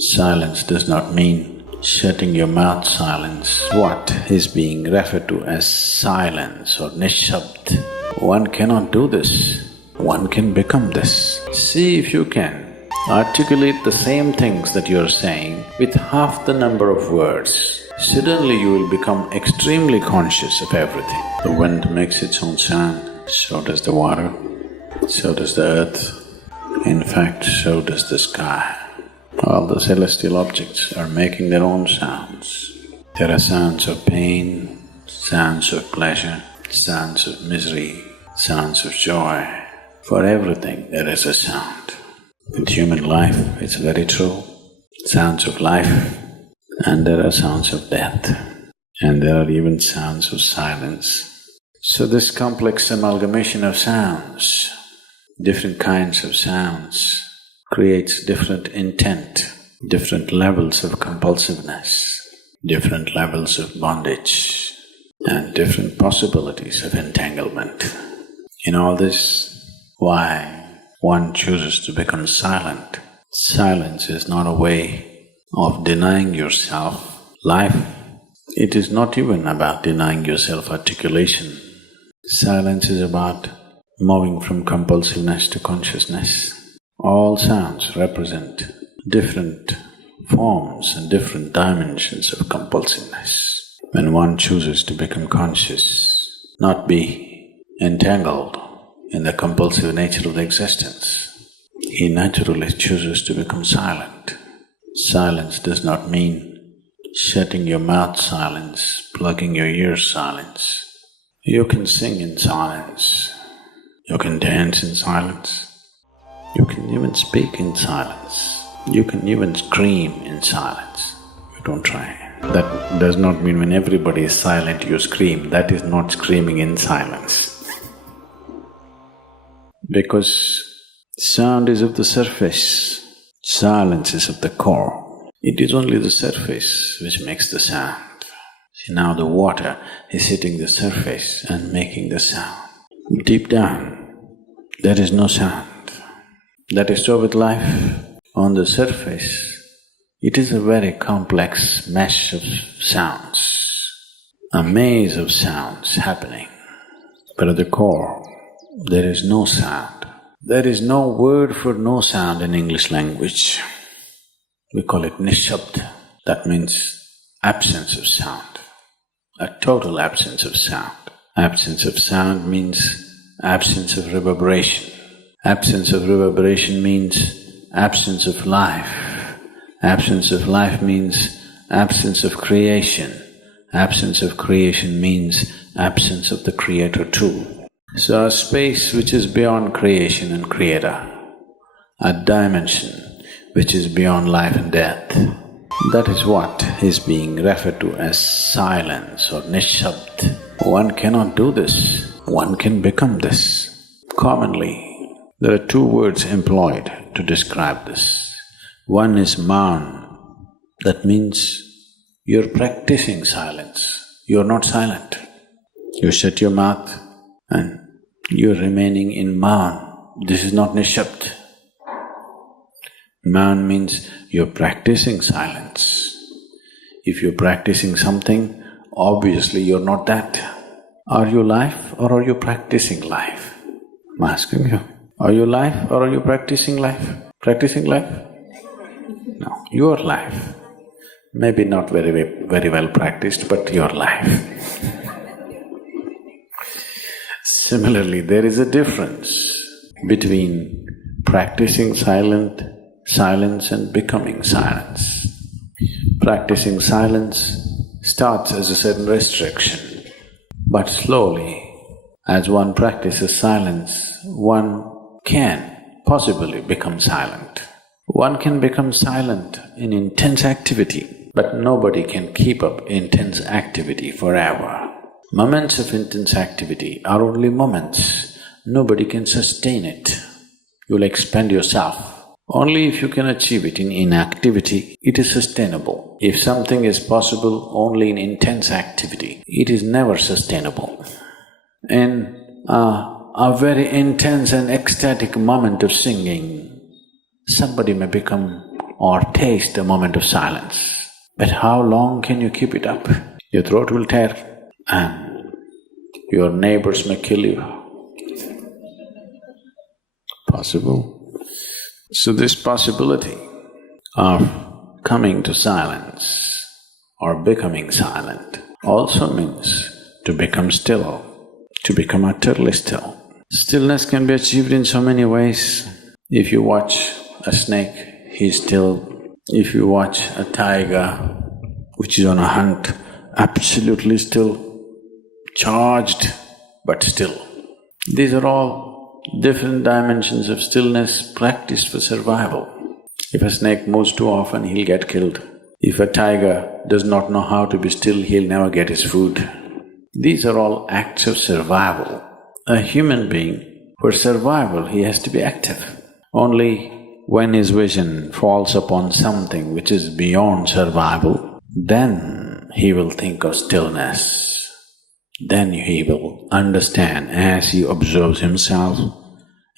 Silence does not mean shutting your mouth silence. What is being referred to as silence or nishabd? One cannot do this. One can become this. See if you can articulate the same things that you're saying with half the number of words. Suddenly you will become extremely conscious of everything. The wind makes its own sound, so does the water, so does the earth. In fact, so does the sky. All the celestial objects are making their own sounds. There are sounds of pain, sounds of pleasure, sounds of misery, sounds of joy. For everything there is a sound. In human life, it's very true. Sounds of life, and there are sounds of death, and there are even sounds of silence. So this complex amalgamation of sounds, different kinds of sounds, creates different intent, different levels of compulsiveness, different levels of bondage, and different possibilities of entanglement. In all this, why one chooses to become silent? Silence is not a way of denying yourself life. It is not even about denying yourself articulation. Silence is about moving from compulsiveness to consciousness. All sounds represent different forms and different dimensions of compulsiveness. When one chooses to become conscious, not be entangled in the compulsive nature of the existence, he naturally chooses to become silent. Silence does not mean shutting your mouth silence, plugging your ears silence. You can sing in silence, you can dance in silence, you can even speak in silence, you can even scream in silence. You don't try. That does not mean when everybody is silent you scream. That is not screaming in silence. Because sound is of the surface, silence is of the core. It is only the surface which makes the sound. See, now the water is hitting the surface and making the sound. Deep down, there is no sound. That is so with life. On the surface, it is a very complex mesh of sounds, a maze of sounds happening. But at the core, there is no sound. There is no word for no sound in English language. We call it nishabd. That means absence of sound, a total absence of sound. Absence of sound means absence of reverberation. Absence of reverberation means absence of life. Absence of life means absence of creation. Absence of creation means absence of the creator too. So a space which is beyond creation and creator, a dimension which is beyond life and death, that is what is being referred to as silence or nishabd. One cannot do this, one can become this. Commonly, there are two words employed to describe this. One is maun, that means you're practicing silence, you're not silent. You shut your mouth and you're remaining in maun. This is not nishabd. Maun means you're practicing silence. If you're practicing something, obviously you're not that. Are you life or are you practicing life? I'm asking you. Are you life or are you practicing life? Practicing life? No, you are life. Maybe not very well practiced, but you are life. Similarly, there is a difference between practicing silence and becoming silence. Practicing silence starts as a certain restriction, but slowly, as one practices silence, one can possibly become silent. One can become silent in intense activity, but nobody can keep up intense activity forever. Moments of intense activity are only moments, nobody can sustain it. You'll expend yourself. Only if you can achieve it in inactivity, it is sustainable. If something is possible only in intense activity, it is never sustainable. In a very intense and ecstatic moment of singing, somebody may become or taste a moment of silence. But how long can you keep it up? Your throat will tear and your neighbors may kill you. Possible. So this possibility of coming to silence or becoming silent also means to become still, to become utterly still. Stillness can be achieved in so many ways. If you watch a snake, he's still. If you watch a tiger which is on a hunt, absolutely still, charged but still. These are all different dimensions of stillness practiced for survival. If a snake moves too often, he'll get killed. If a tiger does not know how to be still, he'll never get his food. These are all acts of survival. A human being, for survival, he has to be active. Only when his vision falls upon something which is beyond survival, then he will think of stillness. Then he will understand as he observes himself,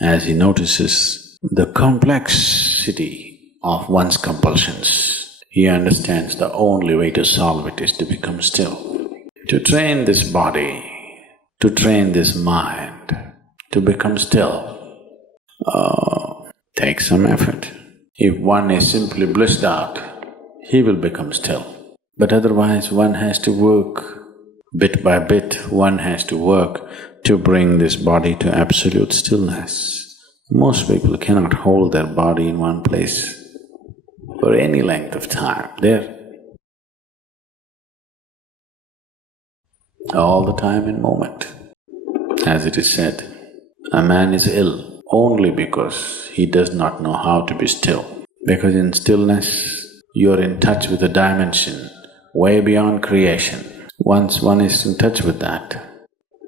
as he notices the complexity of one's compulsions. He understands the only way to solve it is to become still. To train this body, to train this mind, to become still, takes some effort. If one is simply blissed out, he will become still. But otherwise, one has to work bit by bit, one has to work to bring this body to absolute stillness. Most people cannot hold their body in one place for any length of time. They're all the time in moment. As it is said, a man is ill only because he does not know how to be still. Because in stillness, you're in touch with a dimension way beyond creation. Once one is in touch with that,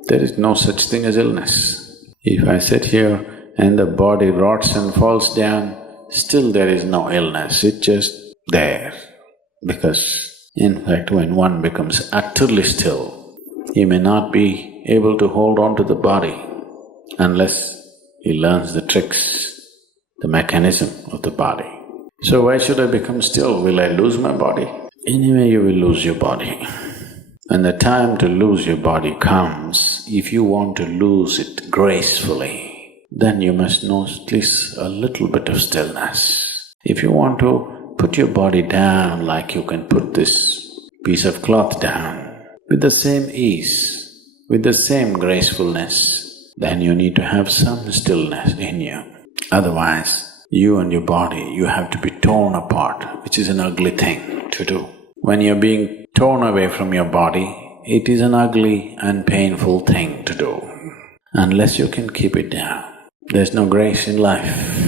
there is no such thing as illness. If I sit here and the body rots and falls down, still there is no illness, it's just there. Because in fact, when one becomes utterly still, he may not be able to hold on to the body unless he learns the tricks, the mechanism of the body. So why should I become still? Will I lose my body? Anyway, you will lose your body. When the time to lose your body comes, if you want to lose it gracefully, then you must know at least a little bit of stillness. If you want to put your body down like you can put this piece of cloth down, with the same ease, with the same gracefulness, then you need to have some stillness in you. Otherwise, you and your body, you have to be torn apart, which is an ugly thing to do. When you're being torn away from your body, it is an ugly and painful thing to do. Unless you can keep it down, there's no grace in life.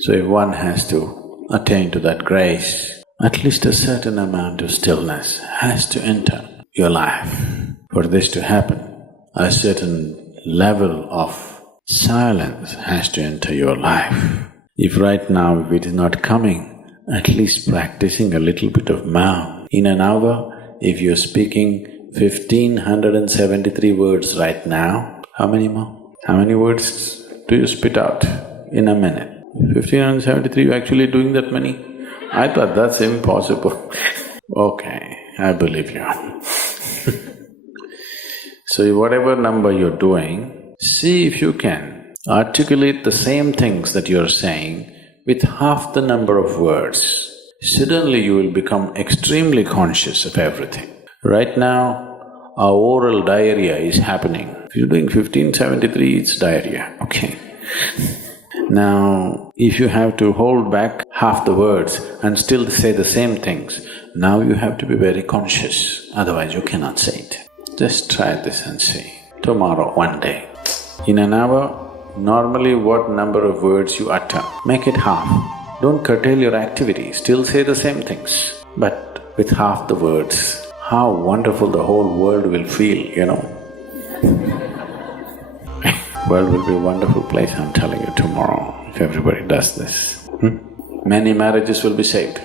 So if one has to attain to that grace, at least a certain amount of stillness has to enter your life. For this to happen, a certain level of silence has to enter your life. If right now if it is not coming, at least practicing a little bit of mouth. In an hour, if you're speaking 1573 words right now, how many more? How many words do you spit out in a minute? 1573, you're actually doing that many? I thought that's impossible. Okay, I believe you. So whatever number you're doing, see if you can articulate the same things that you're saying with half the number of words. Suddenly you will become extremely conscious of everything. Right now, our oral diarrhea is happening. If you're doing 1573, it's diarrhea, okay. Now, if you have to hold back half the words and still say the same things, now you have to be very conscious, otherwise you cannot say it. Just try this and see. Tomorrow, one day. In an hour, normally what number of words you utter, make it half. Don't curtail your activity, still say the same things, but with half the words. How wonderful the whole world will feel, you know. World will be a wonderful place, I'm telling you, tomorrow, if everybody does this. Many marriages will be saved.